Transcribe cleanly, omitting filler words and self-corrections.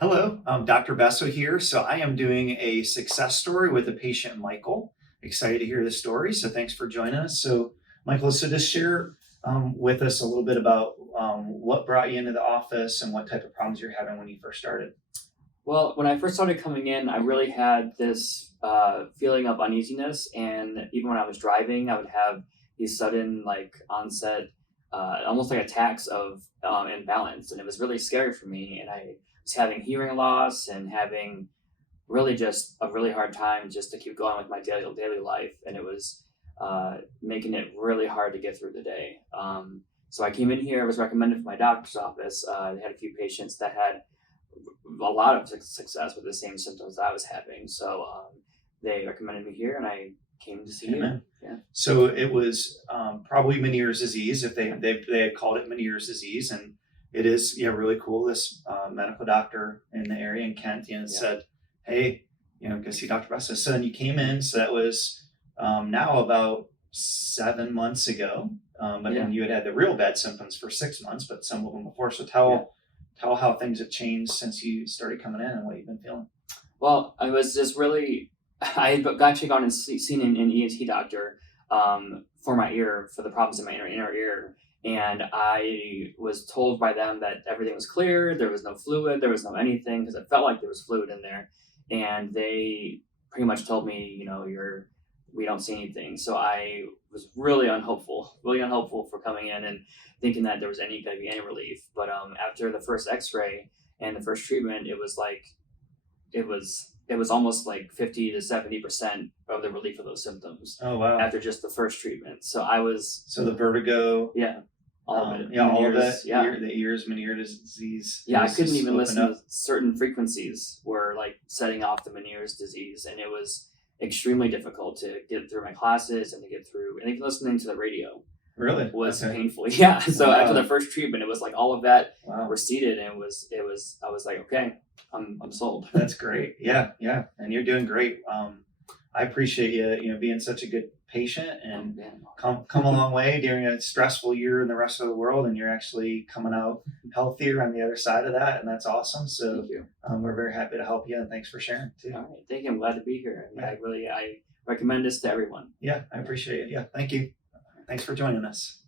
Hello, Dr. Besso here. So I am doing a success story with a patient, Michael. Excited to hear the story. So thanks for joining us. So Michael, so just share with us a little bit about what brought you into the office and what type of problems you're having when you first started. Well, when I first started coming in, I really had this feeling of uneasiness, and even when I was driving, I would have these sudden, onset, almost like attacks of imbalance, and it was really scary for me. And I was having hearing loss and having really just a really hard time just to keep going with my daily life, and it was making it really hard to get through the day. So I came in here. I was recommended from my doctor's office. They had a few patients that had a lot of success with the same symptoms that I was having. So they recommended me here, and I came to see Amen. you. Yeah. So it was probably Menieres Disease, if they had called it Menieres Disease, and it is really cool. This medical doctor in the area in Kent, said, "Hey, go see Dr. Besso." So then you came in. So that was now about 7 months ago. But then you had the real bad symptoms for 6 months, but some of them before. So tell how things have changed since you started coming in and what you've been feeling. Well, I was just really, I had actually gone and seen an ENT doctor for my ear, for the problems in my inner ear. And I was told by them that everything was clear. There was no fluid. There was no anything, because it felt like there was fluid in there. And they pretty much told me, we don't see anything. So I was really unhopeful for coming in and thinking that there was going to be any relief. But after the first X-ray and the first treatment, it was almost like 50 to 70% of the relief of those symptoms. Oh wow! After just the first treatment, so the vertigo. All of it. All of it. Yeah. The ears, Menieres Disease. Yeah, I couldn't even listen to certain frequencies were setting off the Menieres Disease, and it was extremely difficult to get through my classes and even listening to the radio. Really? Was painful. Yeah. So after the first treatment, it was like all of that receded, and I was like, okay, I'm sold. That's great. Yeah. And you're doing great. I appreciate you, being such a good patient and come a long way during a stressful year in the rest of the world, and you're actually coming out healthier on the other side of that, and that's awesome. So thank you. We're very happy to help you, and thanks for sharing too. All right, thank you. I'm glad to be here. I recommend this to everyone. Yeah, I appreciate it. Yeah, thank you. Thanks for joining us.